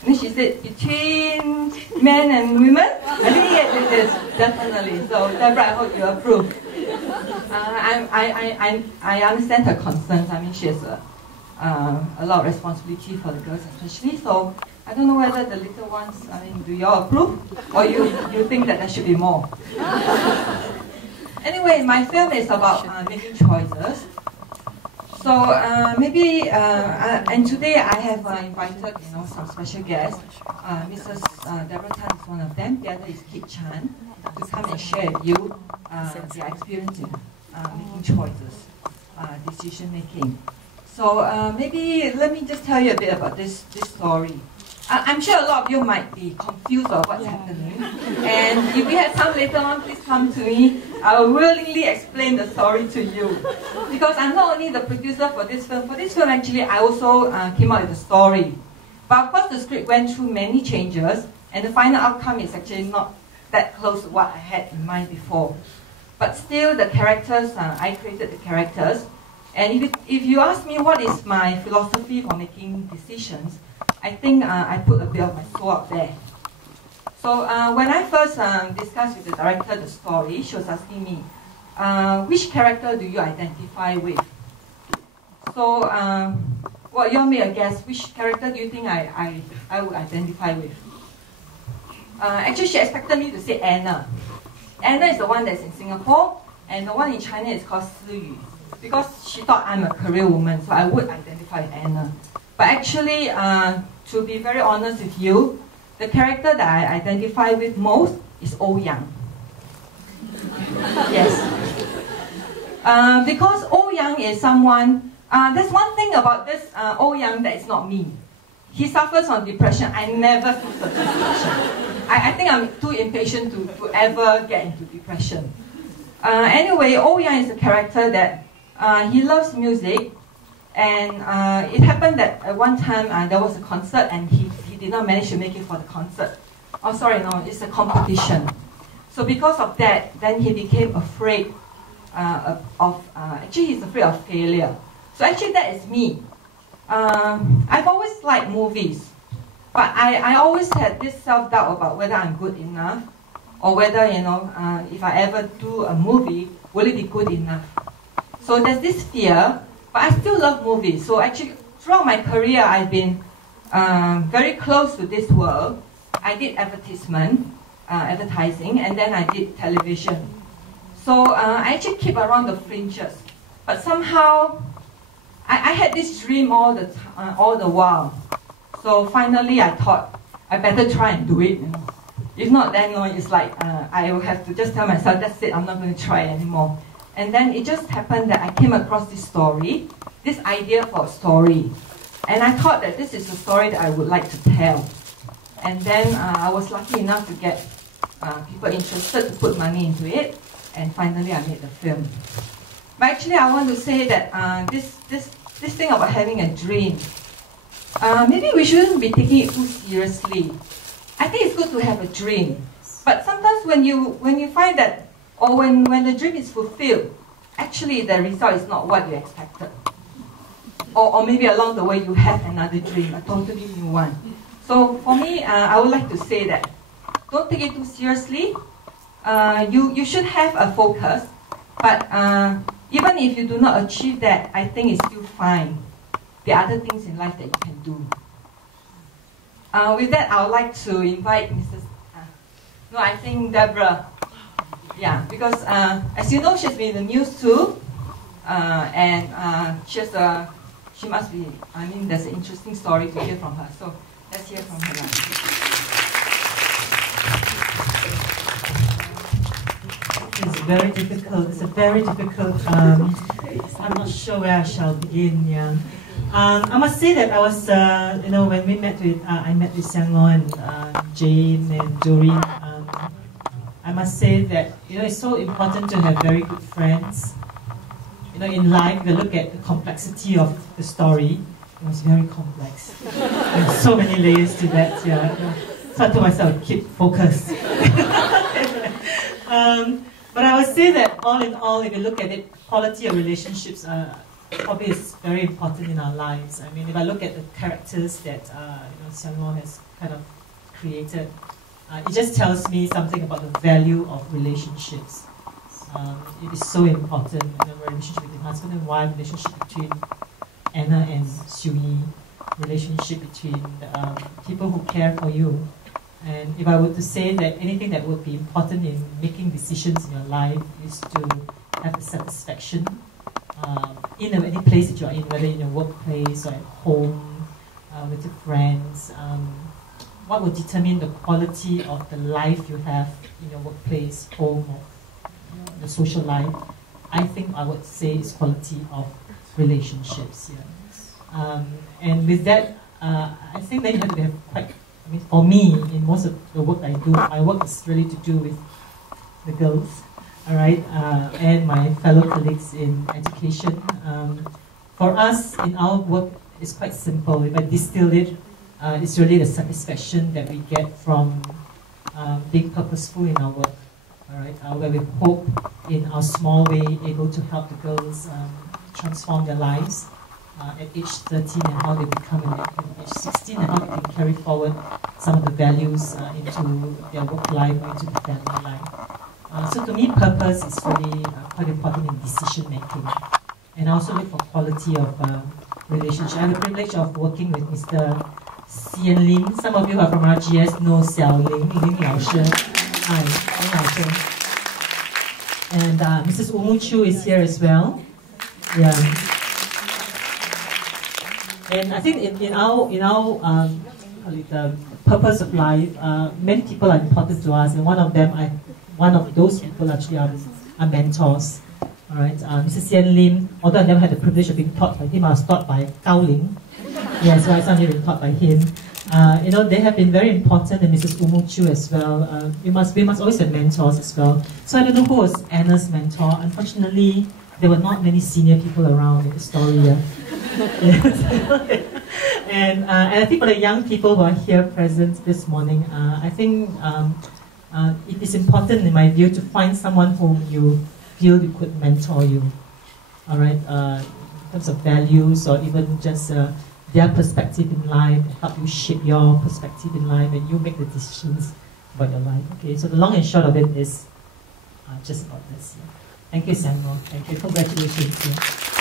And then she said, between men and women? I think yes, it is, definitely. So, Deborah, I hope you approve. I understand her concerns. I mean, she has a lot of responsibility for the girls especially. So, I don't know whether the little ones, I mean, do you all approve? Or you think that there should be more? Anyway, my film is about making choices. So and today I have invited some special guests. Mrs. Deborah Tan is one of them. The other is Kit Chan to come and share with you their experience in making choices, decision making. So maybe let me just tell you a bit about this story. I'm sure a lot of you might be confused of what's happening. And if you have time later on, please come to me. I will willingly explain the story to you. Because I'm not only the producer for this film. For this film, actually, I also came up with the story. But of course, the script went through many changes, and the final outcome is actually not that close to what I had in mind before. But still, the characters, I created the characters. And if you ask me what is my philosophy for making decisions, I think I put a bit of my soul out there. So when I first discussed with the director the story, she was asking me, which character do you identify with? So, well, you all made a guess. Which character do you think I would identify with? Actually, she expected me to say Anna. Anna is the one that's in Singapore, and the one in China is called Si Yu. Because she thought I'm a career woman, so I would identify with Anna. But actually, to be very honest with you, the character that I identify with most is Yang. Yes. Because Yang is someone, there's one thing about this Yang that is not me. He suffers from depression. I never suffer from depression. I think I'm too impatient to ever get into depression. Anyway, Yang is a character that he loves music. And it happened that at one time there was a concert and he did not manage to make it for the concert. Oh, sorry, no, it's a competition. So because of that, then he became afraid actually he's afraid of failure. So actually that is me. I've always liked movies, but I always had this self-doubt about whether I'm good enough or whether, if I ever do a movie, will it be good enough? So there's this fear. But I still love movies. So actually, throughout my career, I've been very close to this world. I did advertising, and then I did television. So I actually keep around the fringes. But somehow, I had this dream all the while. So finally, I thought I better try and do it. If not, then it's like I will have to just tell myself, that's it, I'm not going to try anymore. And then it just happened that I came across this story, this idea for a story. And I thought that this is a story that I would like to tell. And then I was lucky enough to get people interested to put money into it. And finally I made the film. But actually I want to say that this thing about having a dream, maybe we shouldn't be taking it too seriously. I think it's good to have a dream. But sometimes when you find that, or when the dream is fulfilled, actually the result is not what you expected. Or maybe along the way you have another dream, a totally new one. So for me, I would like to say that don't take it too seriously. You should have a focus, but even if you do not achieve that, I think it's still fine. There are other things in life that you can do. With that, I would like to invite Mrs. No, I think Deborah. Yeah, because as you know, she's been in the news too, and she must be, I mean, there's an interesting story to hear from her. So let's hear from her now. It's very difficult. It's a very difficult. I'm not sure where I shall begin. Yeah, I must say that I was, when we met with, I met with Sian Ngoh and Jane and Doreen. I must say that it's so important to have very good friends. In life, if you look at the complexity of the story, it was very complex. There's so many layers to that. Yeah. So I told myself, keep focused. But I would say that all in all, if you look at it, quality of relationships are probably is very important in our lives. I mean, if I look at the characters that Sian Ngoh has kind of created, it just tells me something about the value of relationships. It is so important, relationship between husband and wife, relationship between Anna and Sui, relationship between people who care for you. And if I were to say that anything that would be important in making decisions in your life is to have the satisfaction in any place that you're in, whether in your workplace or at home, with your friends. What will determine the quality of the life you have in your workplace, home, or the social life? I think I would say is quality of relationships. Yeah. And with that, I think that you have to have quite. I mean, for me, in most of the work I do, my work is really to do with the girls, all right, and my fellow colleagues in education. For us, in our work, it's quite simple. If I distill it, it's really the satisfaction that we get from being purposeful in our work, all right, where we hope in our small way able to help the girls transform their lives at age 13 and how they become at age 16 and how they can carry forward some of the values into their work life or into the family life. So to me, purpose is really quite important in decision making. And I also look for quality of relationship. I have the privilege of working with Mr. Sian Lim. Some of you are from RGS know Xiao Ling, Ling Lao Shi. Hi, Ling Lao Shi. And Mrs. Umu Chu is here as well. Yeah. And I think in our purpose of life, many people are important to us, and one of those people actually are mentors. All right, Mr. Sian Lim. Although I never had the privilege of being taught by him, I was taught by Gao Ling. Yes, right. Some of you have been taught by him. They have been very important, and Mrs. Umu Chu as well. We must always have mentors as well. So I don't know who was Anna's mentor. Unfortunately, there were not many senior people around in the story. Yes. And I think for the young people who are here present this morning, I think it is important, in my view, to find someone whom you feel you could mentor you. All right, in terms of values or even just their perspective in life, help you shape your perspective in life, and you make the decisions about your life. Okay, so the long and short of it is just about this. Yeah. Thank you, Sian Ngoh. Thank you. Congratulations. Yeah.